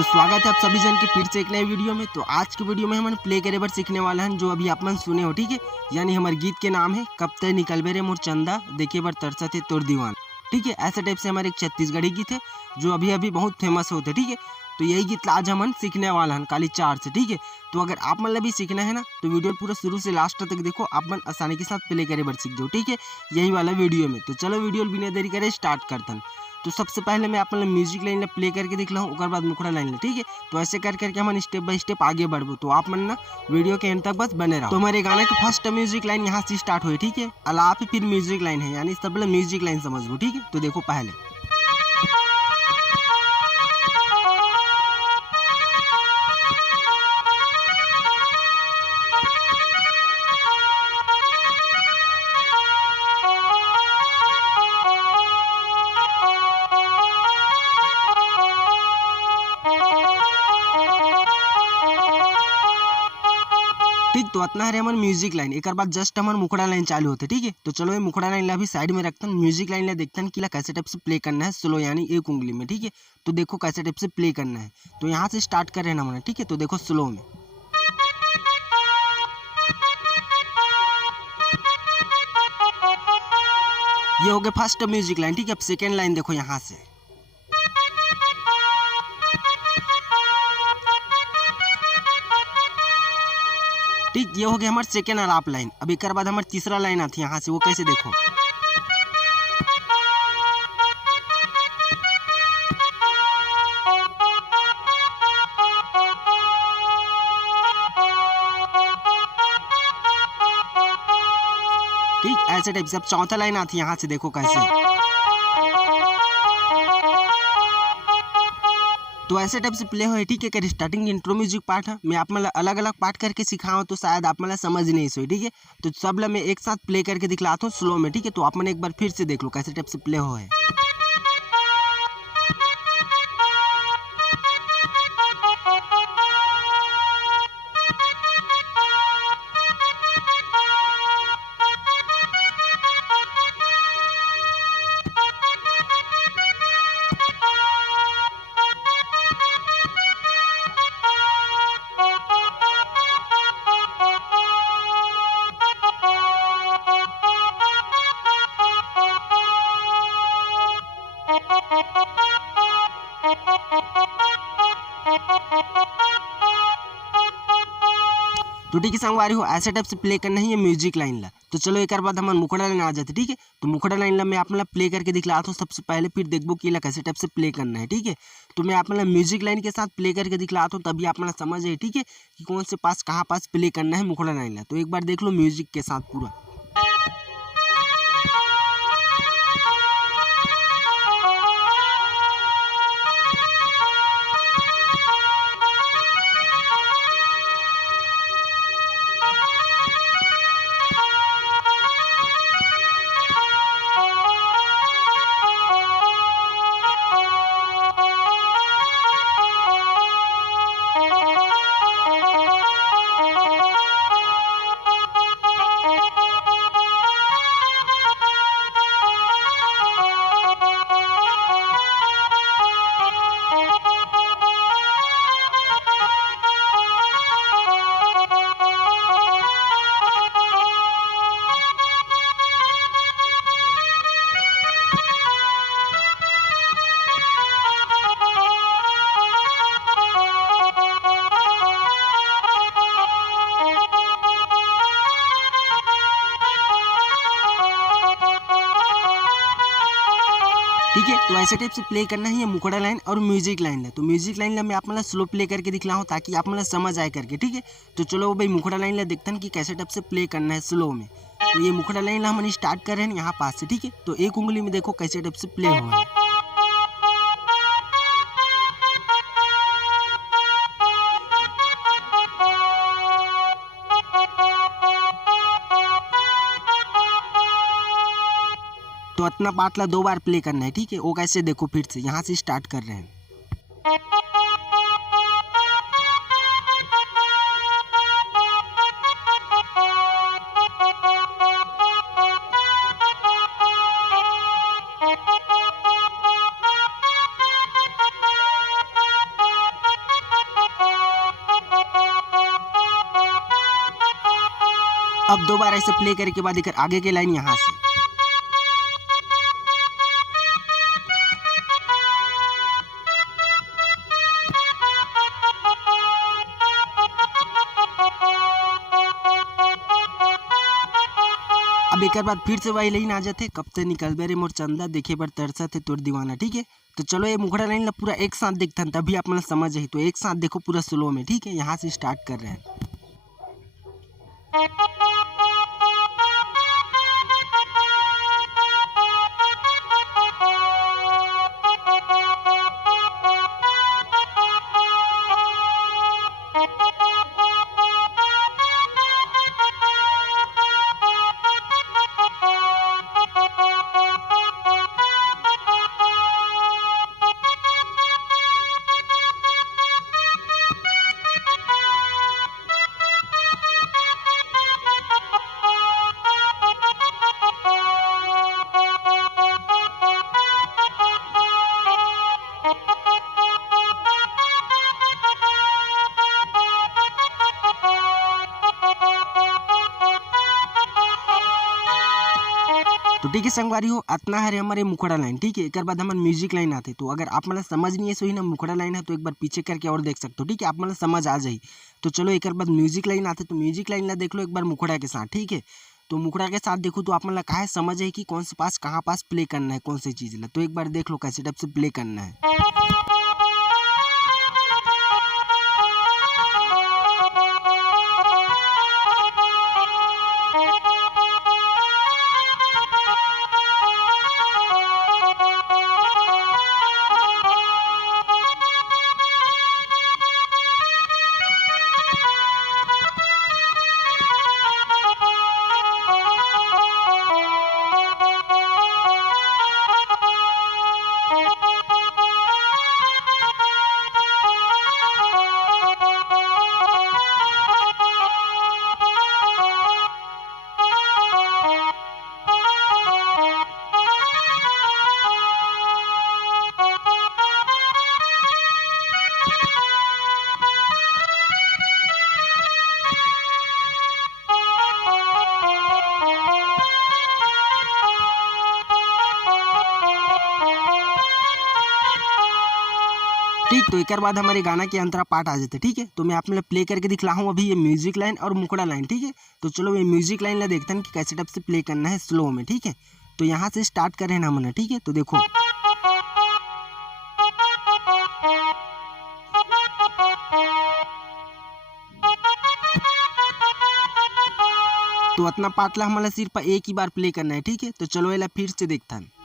तो स्वागत है आप सभी जन के फिर से एक नए वीडियो में। तो आज की वीडियो में हम प्ले करे बर सीखने वाला हैं जो अभी आप मन सुने हो, ठीक है। यानी हमारे गीत के नाम है कब तक निकल बे रे मोर चंदा, देखिए बार तरसत है तोर दीवान, ठीक है। ऐसे टाइप से हमारे एक छत्तीसगढ़ी गीत है जो अभी अभी बहुत फेमस होते, ठीक है। तो यही गीत आज हम सीखने वाला हैं काली 4 से, ठीक है। तो अगर आप मतलब भी सीखना है ना तो वीडियो पूरा शुरू से लास्ट तक देखो, आप मन आसानी के साथ प्ले करे बर सीख जाओ, ठीक है, यही वाला वीडियो में। तो चलो वीडियो बिना देरी करे स्टार्ट करते हैं। तो सबसे पहले मैं आप म्यूजिक लाइन प्ले करके दिख रहा हूँ, उसके बाद मुखड़ा लाइन, ठीक है। तो ऐसे कर करके हम स्टेप बाय स्टेप आगे बढ़बो, तो आप मन ना वीडियो के एंड तक बस बने रहो। तो हमारे गाने की फर्स्ट म्यूजिक लाइन यहाँ से स्टार्ट हुई, ठीक है। अलाप फिर म्यूजिक लाइन है, यानी सब म्यूजिक लाइन समझो, ठीक है। तो देखो पहले ठीक। तो इतना है हमारे म्यूजिक लाइन, एक बाद जस्ट हमारे मुखड़ा लाइन चालू होते, ठीक है। तो चलो ये मुखड़ा लाइन अभी साइड में रखते हैं, म्यूजिक लाइन देखते हैं कि कैसे टाइप से प्ले करना है स्लो, यानी एक उंगली में, ठीक है। तो देखो कैसे टाइप से प्ले करना है। तो यहाँ से स्टार्ट कर रहे हैं हमारे, ठीक है। तो देखो स्लो में ये हो गया फर्स्ट म्यूजिक लाइन, ठीक है। अब सेकेंड लाइन देखो यहाँ से, ठीक। ये हो गया हमारे सेकेंड आलाप लाइन। अब एक बाद हमारे तीसरा लाइन आती है यहाँ से, वो कैसे देखो, ठीक। ऐसे टाइप से अब चौथा लाइन आती है यहाँ से, देखो कैसे। तो ऐसे टाइप से प्ले हो, ठीक है। कर स्टार्टिंग इंट्रो म्यूजिक पार्ट है, मैं आप मतलब अलग अलग पार्ट करके सिखाऊं तो शायद आप मतलब समझ नहीं सोई, ठीक है। तो सब मैं एक साथ प्ले करके दिखलाता हूँ स्लो में, ठीक है। तो आप मैंने एक बार फिर से देख लो कैसे टाइप से प्ले हो है। तो ठीक है संगवारी हो, ऐसे टाइप से प्ले करना है ये म्यूजिक लाइन ला। तो चलो एक बाद हमारे मुखड़ा लाइन आ जाते, ठीक है। तो मुखड़ा लाइन ला मैं आप मतलब प्ले करके दिखलाता हूँ सबसे पहले, फिर देखबो कि कैसे टाइप से प्ले करना है, ठीक है। तो मैं आप मतलब म्यूजिक लाइन के साथ प्ले करके दिखलाता हूँ, तभी आप मतलब समझ है, ठीक है, कि कौन से पास कहाँ पास प्ले करना है मुखड़ा लाइन ला। तो एक बार देख लो म्यूजिक के साथ पूरा। ठीक है। तो ऐसे टाइप से प्ले करना है ये मुखड़ा लाइन और म्यूजिक लाइन है। तो म्यूजिक लाइन ला मैं आप मतलब स्लो प्ले करके दिखलाऊँ ताकि आप मतलब समझ आए करके, ठीक है। तो चलो भाई मुखड़ा लाइन ला देखते हैं कि कैसे टाइप से प्ले करना है स्लो में। तो ये मुखड़ा लाइन ला हम स्टार्ट कर रहे हैं यहाँ पास से, ठीक है। तो एक उंगली में देखो कैसे टाइप से प्ले हो है। तो इतना पार्ट ला 2 बार प्ले करना है, ठीक है। वो कैसे देखो फिर से यहाँ से स्टार्ट कर रहे हैं। अब 2 बार ऐसे प्ले करे के बाद एक आगे के लाइन यहाँ से। अब एक बाद फिर से वही लाइन आ जाते, कब तक निकलबे रे मोर चंदा देखे बर तरसा थे तोर दीवाना। ठीक है, तो चलो ये मुखड़ा लाइन ला पूरा एक साथ देखते हैं, तभी आप मतलब समझ जाए। तो एक साथ देखो पूरा स्लो में। ठीक है, यहाँ से स्टार्ट कर रहे हैं। तो ठीक है संगवारी हो, इतना है हमारे मुखड़ा लाइन। ठीक है, एक बाद हमारे म्यूजिक लाइन आते। तो अगर आप मतलब समझ नहीं है सही ना मुखड़ा लाइन है, तो एक बार पीछे करके और देख सकते हो। ठीक है, आप मतलब समझ आ जाए। तो चलो एक बाद म्यूजिक लाइन आते, तो म्यूजिक लाइन ला देख लो एक बार मुखड़ा के साथ। ठीक है, तो मुखड़ा के साथ देखो तो आप मतलब कहा समझ है कि कौन से पास कहाँ पास प्ले करना है, कौन सी चीज़ ला। तो एक बार देख लो कैसे टाइप से प्ले करना है। ठीक, तो एक बाद हमारे गाना के अंतरा पार्ट आ जाते। ठीक है, तो मैं आप मतलब प्ले करके दिखला हूँ अभी ये म्यूजिक लाइन और मुखड़ा लाइन। ठीक है, तो चलो ये म्यूजिक लाइन ला देखते हैं कि कैसे टाइप से प्ले करना है स्लो में। ठीक है, तो यहाँ से स्टार्ट करें ना हमने। ठीक है, तो देखो तो इतना पार्ट ला हमारा सिर्फ एक ही बार प्ले करना है। ठीक है, तो चलो ये फिर से देखते हैं।